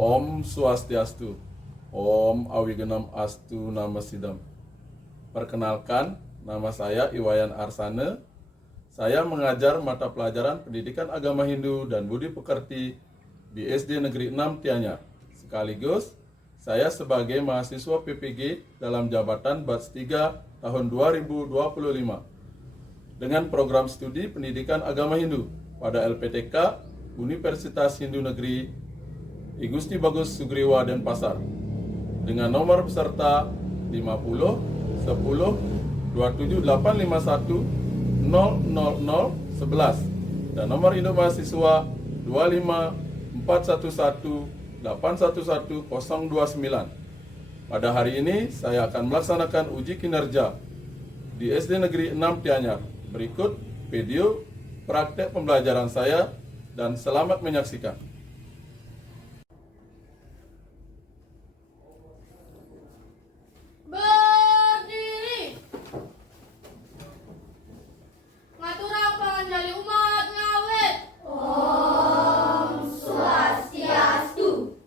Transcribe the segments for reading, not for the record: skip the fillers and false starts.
Om Swastiastu. Om Awigenam Astu Nama Sidam. Perkenalkan, nama saya Iwayan Arsane. Saya mengajar mata pelajaran Pendidikan Agama Hindu dan Budi Pekerti di SD Negeri 6 Tianyar. Sekaligus, saya sebagai mahasiswa PPG dalam jabatan Batch 3 tahun 2025 dengan program studi Pendidikan Agama Hindu pada LPTK Universitas Hindu Negeri I Gusti Bagus Sugriwa Denpasar dengan nomor peserta 50 10 27851 000 11 dan nomor induk mahasiswa 25 411 811 029. Pada hari ini saya akan melaksanakan uji kinerja di SD Negeri 6 Tianyar. Berikut video praktek pembelajaran saya dan selamat menyaksikan. Berdiri. Ngaturang panganjali umat ngawit. Om Swastiastu.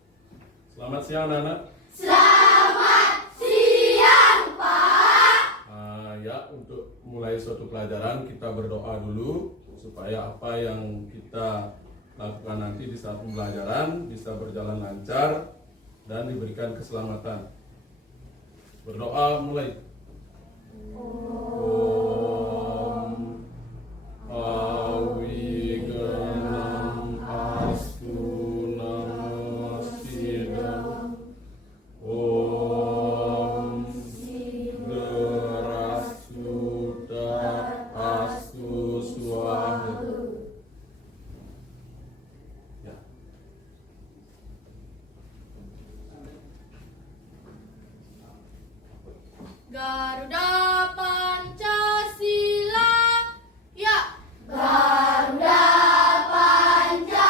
Selamat siang anak-anak. Selamat siang, Pak. Ya, untuk mulai suatu pelajaran kita berdoa dulu supaya apa yang kita lakukan nanti di saat pembelajaran bisa berjalan lancar dan diberikan keselamatan. Berdoa mulai. Om Awigenam Astu Nama Sidam. Om Derasuda Astu Swaha. Ya. Garuda Pancasila. Ya. Garuda Pancasila.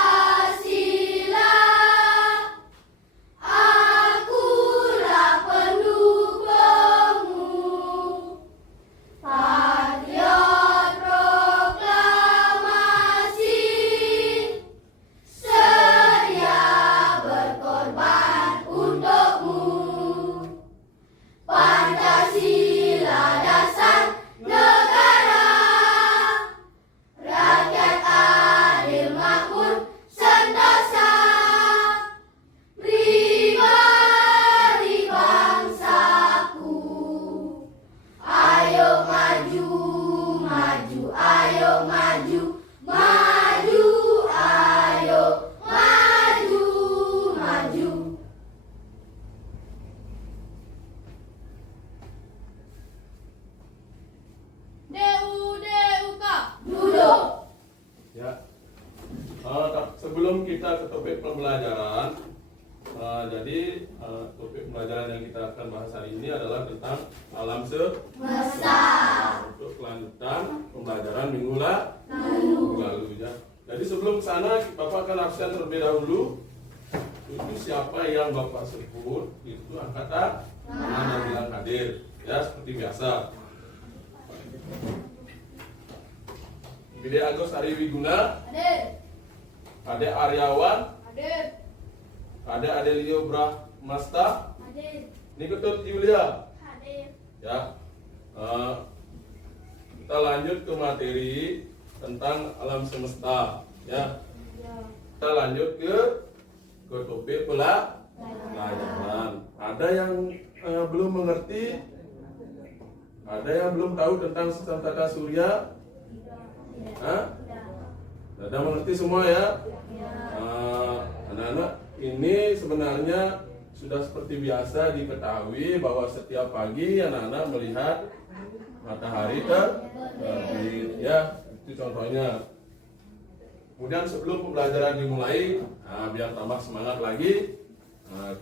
Akulah pendukungmu. Patriot proklamasi. Sedia berkorban untukmu. Pancasila dasar negara, rakyat adil makmur sentosa, pribadi bangsaku. Ayo maju, maju, ayo maju, maju, ayo maju, maju. DUDUK. Duduk. Ya. Sebelum kita ke topik pembelajaran, jadi topik pembelajaran yang kita akan bahas hari ini adalah tentang alam semesta. Untuk kelanjutan pembelajaran minggu lalu ya. Jadi sebelum ke sana, Bapak akan absen terlebih dahulu. Itu siapa yang Bapak sebut, itu angkat tangan dan bilang hadir. Ya, seperti biasa. Bide Agus Ari Wiguna, Hadir. Ade Aryawan, Hadir. Ade Adelio Brahmasta, Hadir. Niketut Yulia. Hadir. Ya, kita lanjut ke materi tentang alam semesta. Ya, kita lanjut ke topik pelajaran. Ada yang belum mengerti, ada yang belum tahu tentang sistem tata surya. Sudah mengerti semua ya? Anak-anak, ini sebenarnya sudah seperti biasa diketahui bahwa setiap pagi anak-anak melihat matahari terbit, ya, itu contohnya. Kemudian sebelum pembelajaran dimulai, biar tambah semangat lagi,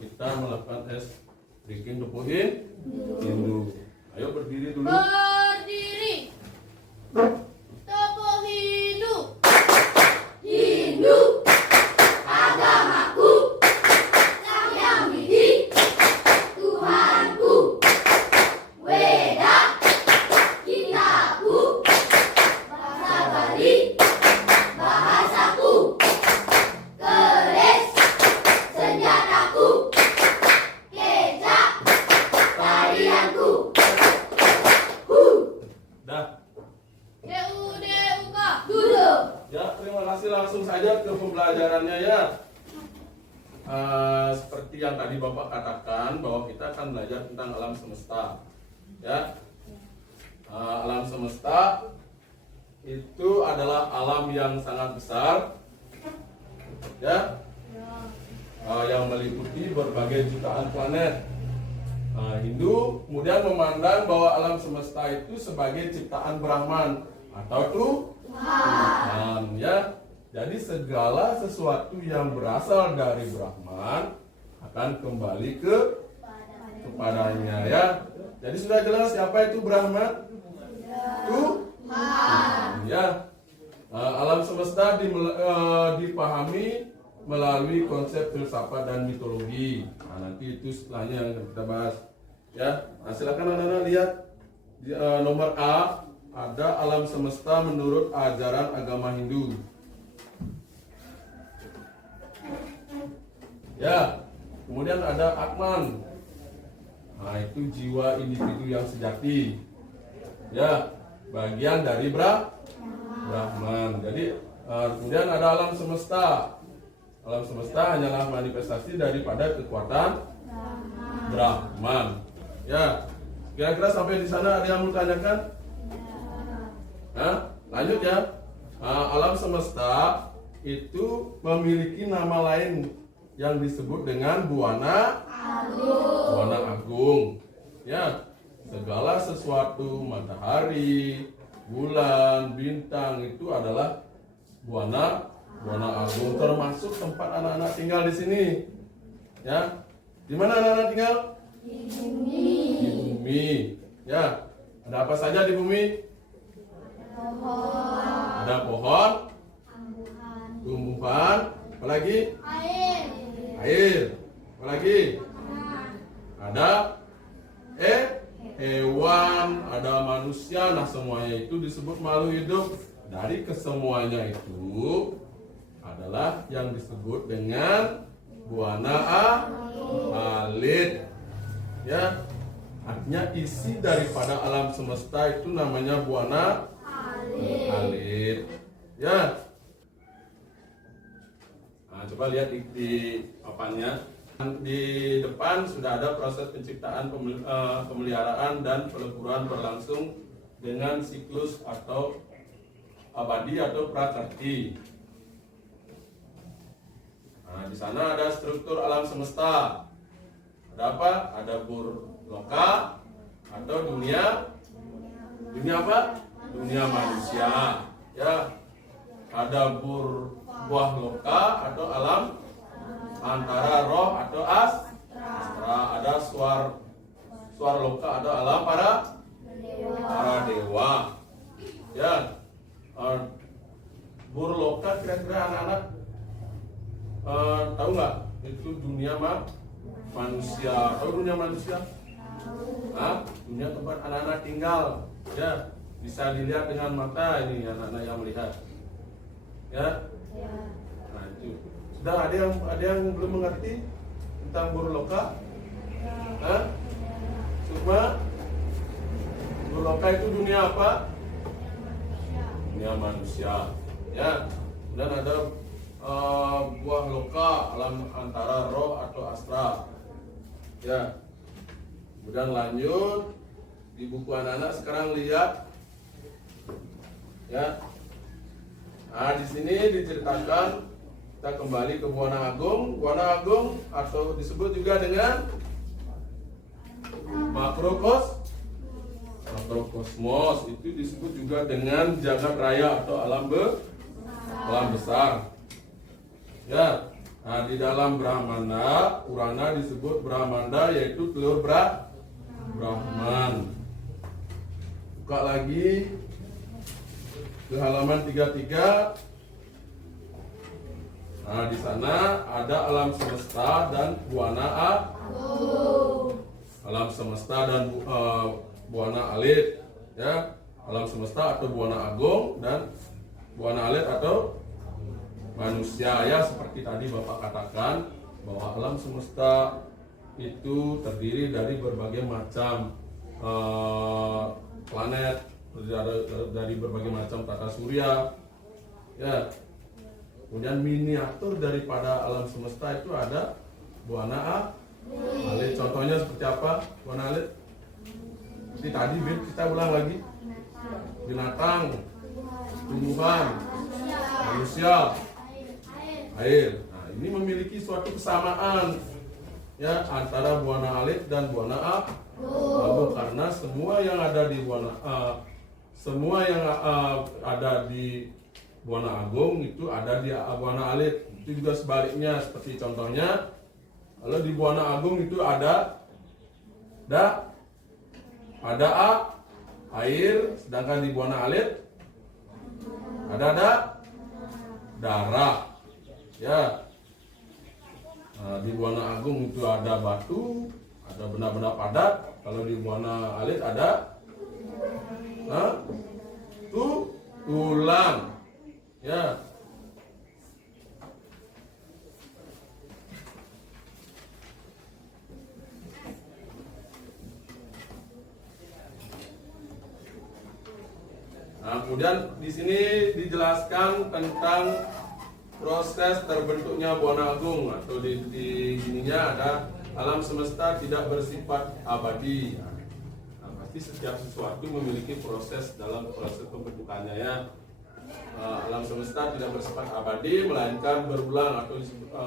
kita melakukan tes bikin tubuh Hindu. Ayo berdiri dulu. Berdiri. Tepuk Hindu. Hindu, agamaku, Sang Widi, Tuhanku, Weda, kitabku, bahasa Bali, bahasaku, keris, senjata Ya, terima kasih, langsung saja ke pembelajarannya ya. Seperti yang tadi Bapak katakan bahwa kita akan belajar tentang alam semesta. Ya, alam semesta itu adalah alam yang sangat besar, ya, yang meliputi berbagai jutaan planet. Hindu kemudian memandang bahwa alam semesta itu sebagai ciptaan Brahman atau Tuhan, ya. Jadi segala sesuatu yang berasal dari Brahman akan kembali kepadanya, ya. Jadi sudah jelas siapa itu Brahman? Tuhan. Ya. Alam semesta dipahami melalui konsep filsafat dan mitologi. Nanti itu setelahnya yang kita bahas. Ya. Silakan anak-anak lihat di, nomor A, ada alam semesta menurut ajaran agama Hindu. Ya, kemudian ada Atman. Itu jiwa individu yang sejati. Ya, bagian dari Brahman. Jadi kemudian ada alam semesta. Alam semesta hanyalah manifestasi daripada kekuatan Brahman. Ya, kira-kira sampai di sana ada yang mau tanyakan? Lanjut ya. Alam semesta itu memiliki nama lain yang disebut dengan Buana Agung. Ya, segala sesuatu, matahari, bulan, bintang itu adalah Buana Agung, termasuk tempat anak-anak tinggal di sini. Ya, di mana anak-anak tinggal? Di bumi. Ya, ada apa saja di bumi? Ada pohon, tumbuhan, apalagi? Air, apalagi? Ada hewan, ada manusia. Nah, semuanya itu disebut makhluk hidup. Dari kesemuanya itu adalah yang disebut dengan Buana Alit. Ya, artinya isi daripada alam semesta itu namanya Buana Alit. Ya. Coba lihat di papannya. Di depan sudah ada proses penciptaan, pemeliharaan dan peleburan berlangsung dengan siklus atau abadi atau prakarti. Di sana ada struktur alam semesta. Ada apa? Ada burloka atau dunia apa? Dunia manusia. Ya. Ada buah loka atau alam antara roh atau astra. Ada suar loka atau alam para dewa. Ya. Burloka kira-kira anak-anak tahu nggak? Itu dunia manusia. Tahu dunia manusia? Dunia tempat anak-anak tinggal. Ya, bisa dilihat dengan mata ini anak-anak yang melihat. Ya. Nah, itu. Sudah ada yang belum mengerti tentang burloka? Sukma? Burloka itu dunia apa? Dunia manusia. Ya. Dan ada buah loka, alam antara roh atau astra. Ya. Kemudian lanjut di buku anak-anak sekarang lihat. Ya. Di sini diceritakan, kita kembali ke Buana Agung. Buana Agung atau disebut juga dengan makrokosmos, itu disebut juga dengan jagat raya atau alam besar. Ya. Di dalam Brahmana, Purana disebut Brahmanda, yaitu telur Brahman. Buka lagi ke halaman 33. Di sana ada alam semesta dan Buana alam semesta dan Buana Alit. Ya, alam semesta atau Buana Agung dan Buana Alit atau manusia. Ya, seperti tadi Bapak katakan bahwa alam semesta itu terdiri dari berbagai macam planet, dari berbagai macam tata surya, Ya. Kemudian miniatur daripada alam semesta itu ada buana alit. Contohnya seperti apa buana alit? Seperti tadi kita ulang lagi. Binatang, tumbuhan, manusia, air. Nah, ini memiliki suatu kesamaan ya antara buana alit dan buana agung, karena semua yang ada di ada di buana agung itu ada di buana alit. Itu juga sebaliknya, seperti contohnya kalau di buana agung itu ada air, sedangkan di buana alit ada darah ya. Nah, di buana agung itu ada batu, ada benda-benda padat. Kalau di buana alit ada tulang ya. Nah, kemudian di sini dijelaskan tentang proses terbentuknya buana agung, atau di sininya ada alam semesta tidak bersifat abadi. Nah, pasti setiap sesuatu memiliki proses dalam proses pembentukannya ya. Alam semesta tidak bersifat abadi, melainkan berulang atau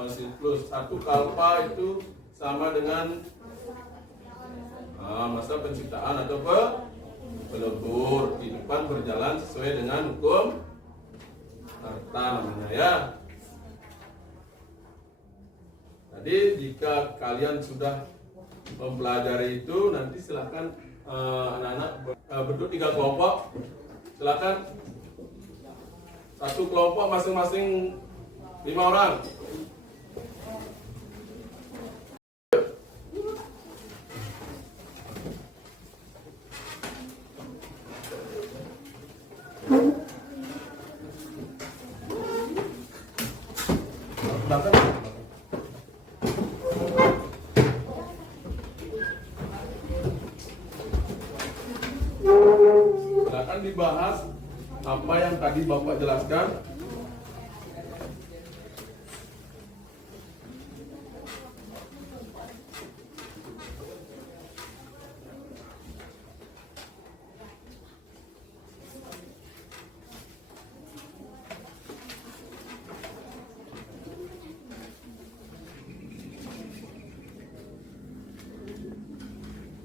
siklus. Satu kalpa itu sama dengan masa penciptaan atau pelebur. Kehidupan berjalan sesuai dengan hukum karta namanya ya. Jadi jika kalian sudah mempelajari itu, nanti silakan anak-anak bentuk 3 kelompok. Silakan satu kelompok masing-masing 5 orang. Silakan dibahas apa yang tadi Bapak jelaskan.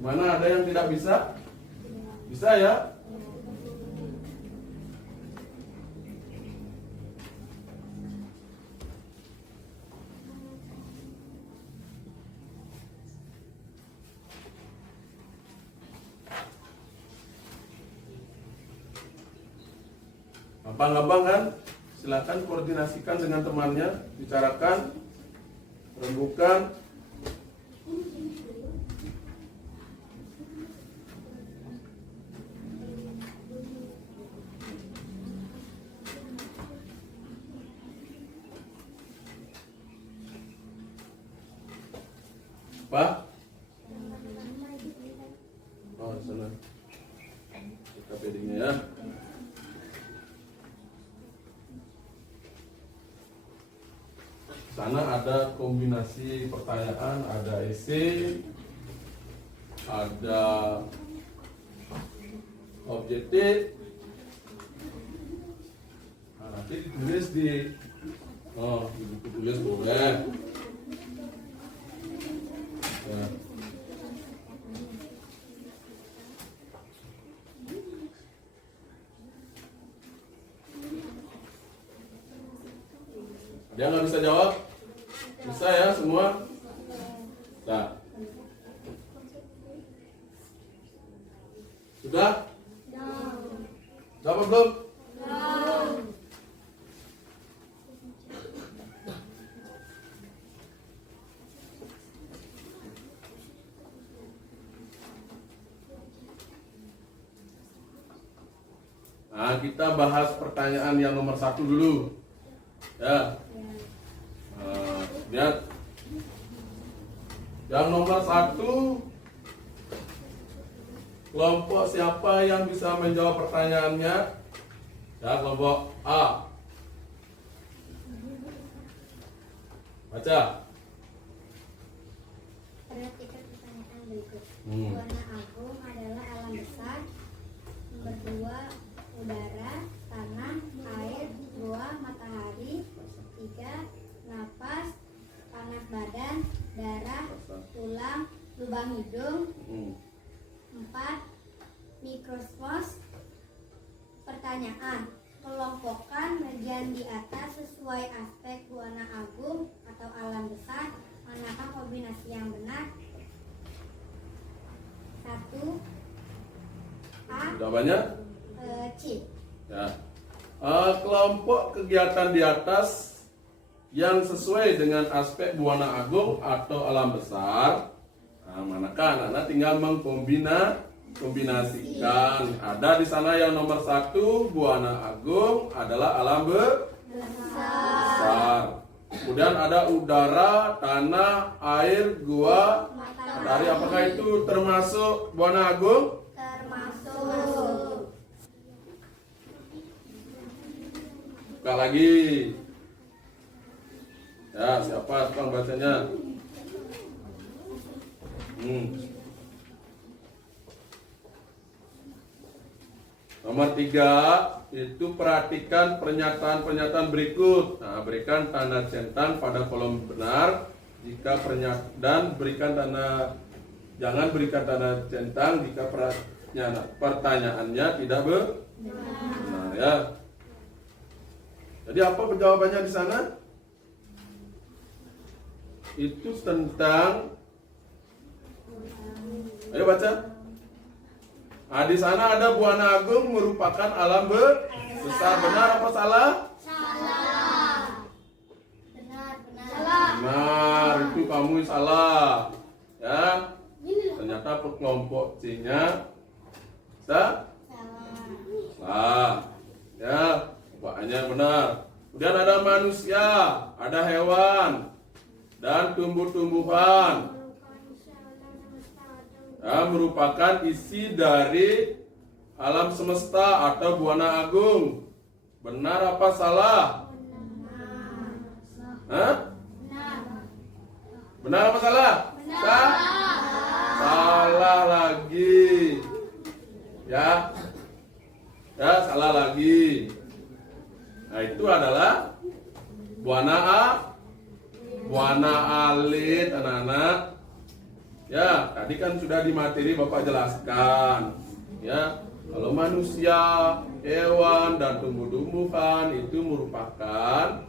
Mana ada yang tidak bisa? Bisa ya? Gampang-gampang kan? Silakan koordinasikan dengan temannya, bicarakan, rembukan. Pak? Oh, sana. Kita pedingnya ya. Sana ada kombinasi pertanyaan, ada esai, ada objektif. Nah, nanti ditulis di buku tulis boleh. Ya. Dia nggak bisa jawab? Bisa ya semua? Nah. Sudah? Dapat belum? Nah, kita bahas pertanyaan yang nomor 1 dulu. Ya. Lihat. Yang nomor 1, kelompok siapa yang bisa menjawab pertanyaannya? Ya, kelompok A. Baca. Perhatikan pertanyaan berikut. Hmm. Warna agung adalah alam besar. Nomor 2, udara, tanah, air. 2, matahari. 3, napas, panas badan, darah, tulang, lubang hidung. 4, mikrosmos. Pertanyaan, kelompokkan bagian di atas sesuai aspek warna agung atau alam besar. Manakah kombinasi yang benar? 1, A, Jawabannya? C. Ya. Kelompok kegiatan di atas yang sesuai dengan aspek buana agung atau alam besar. Nah, manakah anak-anak tinggal mengkombinasikan. Ada di sana yang nomor 1 buana agung adalah alam besar. Kemudian ada udara, tanah, air, gua, matahari. Apakah itu termasuk buana agung? Termasuk. Buka lagi. Ya, siapa tukang bacanya? Nomor 3 itu perhatikan pernyataan-pernyataan berikut. Nah, berikan tanda centang pada kolom benar jika dan berikan tanda, jangan berikan tanda centang jika pertanyaannya tidak benar, ya. Jadi apa jawabannya di sana? Itu tentang, ayo baca. Nah, di sana ada buana agung merupakan alam besar. Benar apa salah? Salah. Benar. Benar, itu kamu salah. Ya. Ternyata kelompok C-nya salah. Ya, bahannya benar. Kemudian ada manusia, ada hewan, dan tumbuh-tumbuhan. Merupakan isi dari alam semesta atau buana agung. Benar apa salah? Benar apa salah? Salah lagi. Ya, salah lagi. Nah, itu adalah buana alit, anak-anak. Ya, tadi kan sudah di materi Bapak jelaskan. Ya, kalau manusia, hewan, dan tumbuh-tumbuhan itu merupakan,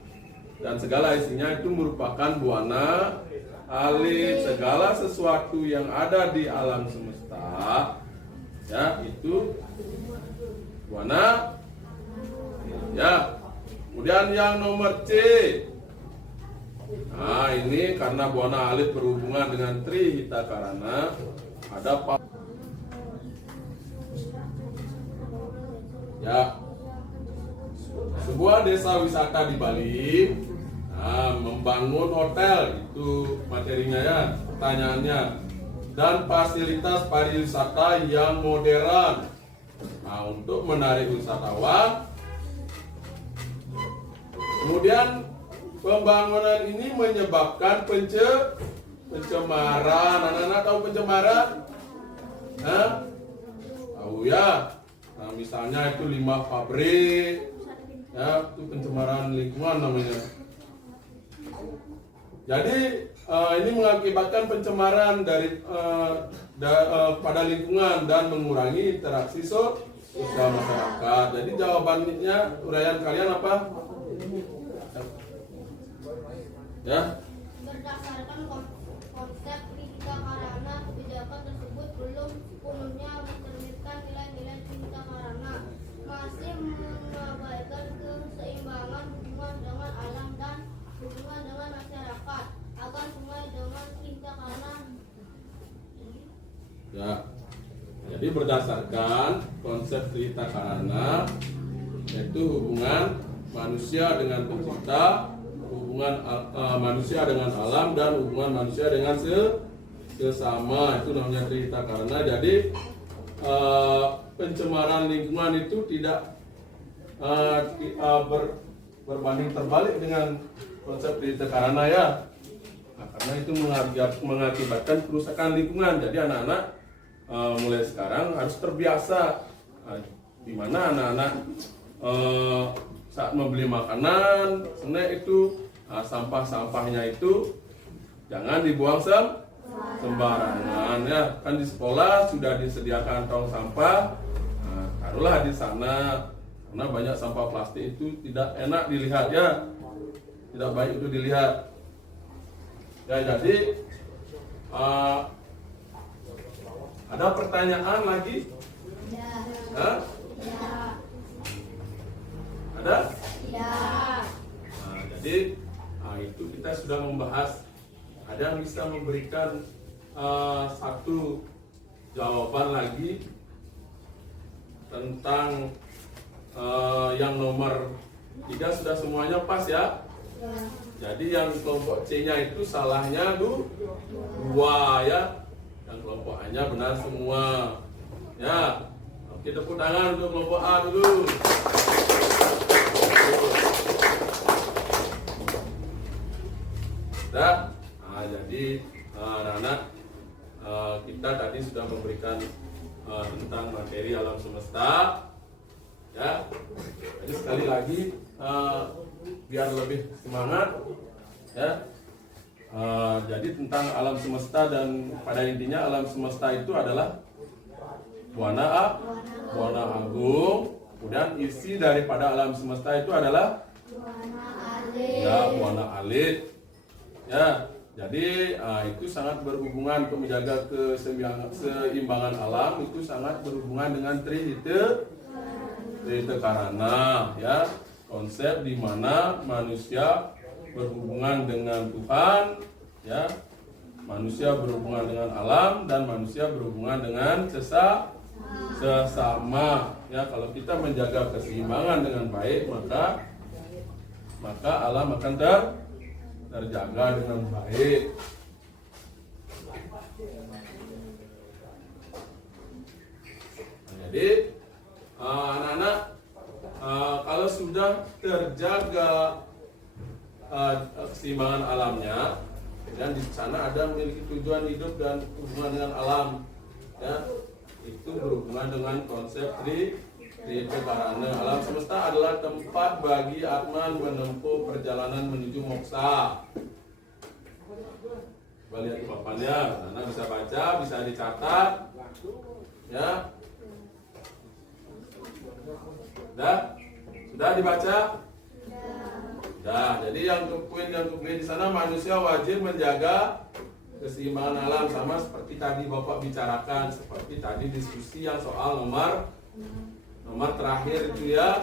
dan segala isinya itu merupakan buana alit. Segala sesuatu yang ada di alam semesta, ya, itu buana. Ya, kemudian yang nomor C. Nah, ini karena buana alit berhubungan dengan Trihita Karana, ada ya, sebuah desa wisata di Bali, membangun hotel, itu materinya ya, pertanyaannya, dan fasilitas pariwisata yang modern. Nah, untuk menarik wisatawan. Kemudian pembangunan ini menyebabkan pencemaran. Anak-anak tahu pencemaran? Tahu ya. Nah, misalnya itu limbah pabrik, ya, itu pencemaran lingkungan namanya. Jadi ini mengakibatkan pencemaran dari pada lingkungan dan mengurangi interaksi sosial masyarakat. Jadi jawabannya, uraian kalian apa? Ya. Berdasarkan konsep Trihita Karana, kebijakan tersebut belum sepenuhnya mencerminkan nilai-nilai Trihita Karana, masih mengabaikan keseimbangan hubungan dengan alam dan hubungan dengan masyarakat agar sesuai dengan Trihita Karana. Ya. Jadi berdasarkan konsep Trihita Karana, yaitu hubungan manusia dengan pencipta, hubungan manusia dengan alam, dan hubungan manusia dengan sesama, itu namanya Trihita Karana. Jadi pencemaran lingkungan itu tidak berbanding terbalik dengan konsep Trihita Karana, ya. karena itu mengakibatkan kerusakan lingkungan. Jadi anak-anak mulai sekarang harus terbiasa, di mana anak-anak saat membeli makanan, snack itu sampah-sampahnya itu jangan dibuang sembarangan ya. Kan di sekolah sudah disediakan tong sampah, taruhlah di sana, karena banyak sampah plastik itu tidak enak dilihat ya, tidak baik itu dilihat ya. Jadi ada pertanyaan lagi? Hah? Ada? Jadi itu kita sudah membahas. Ada yang bisa memberikan satu jawaban lagi tentang yang nomor 3 sudah semuanya pas ya? Jadi yang kelompok C-nya itu salahnya 2 ya. Yang kelompok A-nya benar semua. Ya. Oke, tepuk tangan untuk kelompok A dulu. Sudah? Jadi anak-anak, kita tadi sudah memberikan tentang materi alam semesta ya. Jadi sekali lagi biar lebih semangat ya. Jadi tentang alam semesta, dan pada intinya alam semesta itu adalah warna agung. Kemudian isi daripada alam semesta itu adalah warna alit ya. Jadi itu sangat berhubungan untuk menjaga keseimbangan alam, itu sangat berhubungan dengan Trihita Karana ya. Konsep di mana manusia berhubungan dengan Tuhan ya, manusia berhubungan dengan alam, dan manusia berhubungan dengan sesama ya. Kalau kita menjaga keseimbangan dengan baik, maka alam akan terjaga dengan baik. Jadi anak-anak, kalau sudah terjaga keseimbangan alamnya, dan di sana ada memiliki tujuan hidup dan hubungan dengan alam ya, itu berhubungan dengan konsep Trihita Karana. Alam semesta adalah tempat bagi Atman menempuh perjalanan menuju moksa. Coba lihat di papannya, anak bisa baca, bisa dicatat ya. Sudah dibaca? Nah, jadi yang poin di sana, manusia wajib menjaga keseimbangan alam, sama seperti tadi Bapak bicarakan, seperti tadi diskusi yang soal nomor terakhir itu ya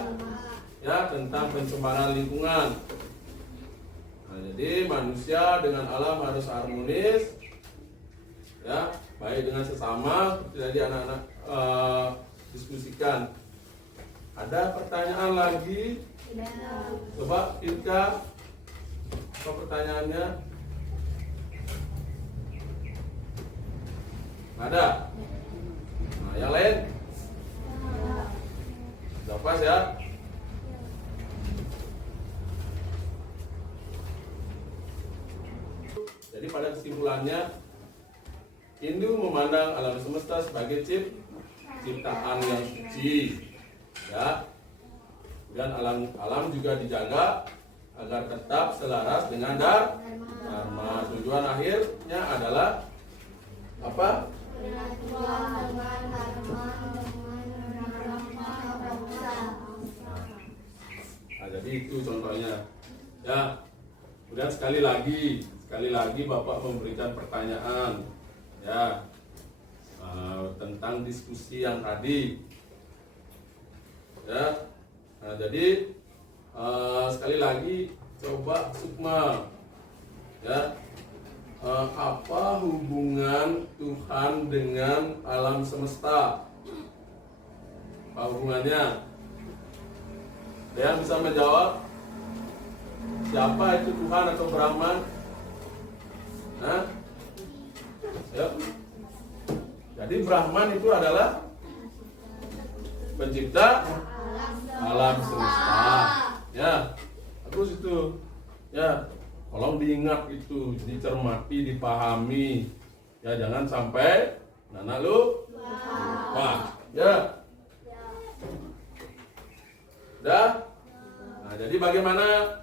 tentang pencemaran lingkungan. Nah, jadi manusia dengan alam harus harmonis ya, baik dengan sesama, seperti tadi anak-anak diskusikan. Ada pertanyaan lagi? Coba Inka, apa pertanyaannya? Ada? Nah, yang lain? Sudah pas ya? Jadi pada kesimpulannya, Hindu memandang alam semesta sebagai ciptaan yang suci ya. Dan alam juga dijaga agar tetap selaras dengan dharma. Tujuan akhirnya adalah apa? Nah, jadi itu contohnya ya. Kemudian sekali lagi Bapak memberikan pertanyaan ya tentang diskusi yang tadi ya. Nah, jadi sekali lagi coba Sukma ya, apa hubungan Tuhan dengan alam semesta? Apa hubungannya? Ada yang bisa menjawab? Siapa itu Tuhan atau Brahman? Nah, ya. Jadi Brahman itu adalah pencipta alam semesta ya. Bagus itu ya. Tolong diingat itu, dicermati, dipahami. Ya, jangan sampai anak lupa. Ya. Udah? Nah, jadi bagaimana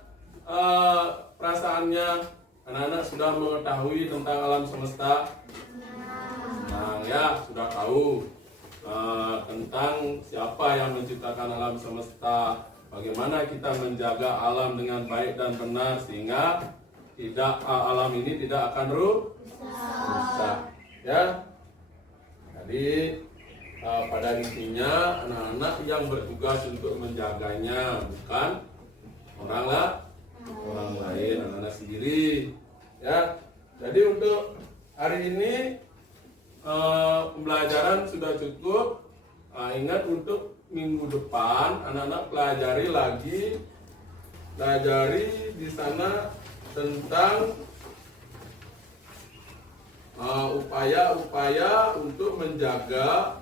perasaannya anak-anak sudah mengetahui tentang alam semesta? Nah, ya, sudah tahu tentang siapa yang menciptakan alam semesta, bagaimana kita menjaga alam dengan baik dan benar sehingga alam ini tidak akan rusak. Ya. Jadi pada intinya anak-anak yang bertugas untuk menjaganya bukan orang lain, anak-anak sendiri. Ya. Jadi untuk hari ini pembelajaran sudah cukup. Ingat untuk minggu depan anak-anak pelajari di sana tentang upaya-upaya untuk menjaga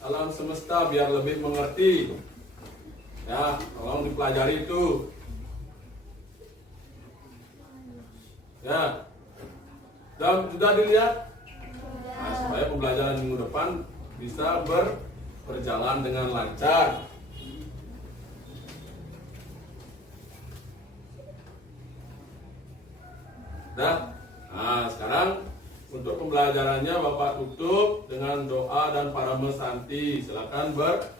alam semesta biar lebih mengerti. Ya, tolong dipelajari itu. Ya, dan sudah dilihat. Nah, supaya pembelajaran minggu depan bisa berjalan dengan lancar. Nah, sekarang untuk pembelajarannya Bapak tutup dengan doa dan parame santi. Silakan Berdiri.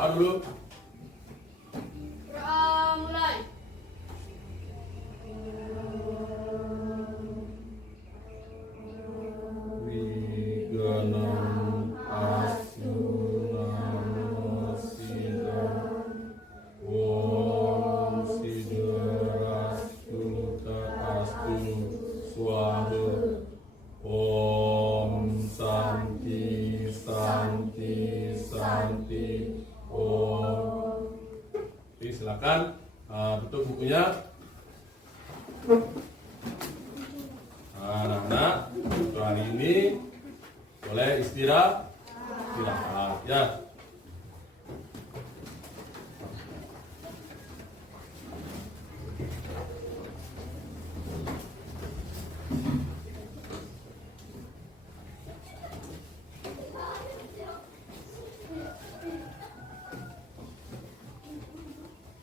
doa dulu. Mulai. Wiganam asuna sidam Om siderastu astu swaha Om santi santi santi Om. Oke, silakan tutup bukunya. Anak-anak untuk hari ini boleh istirahat ya.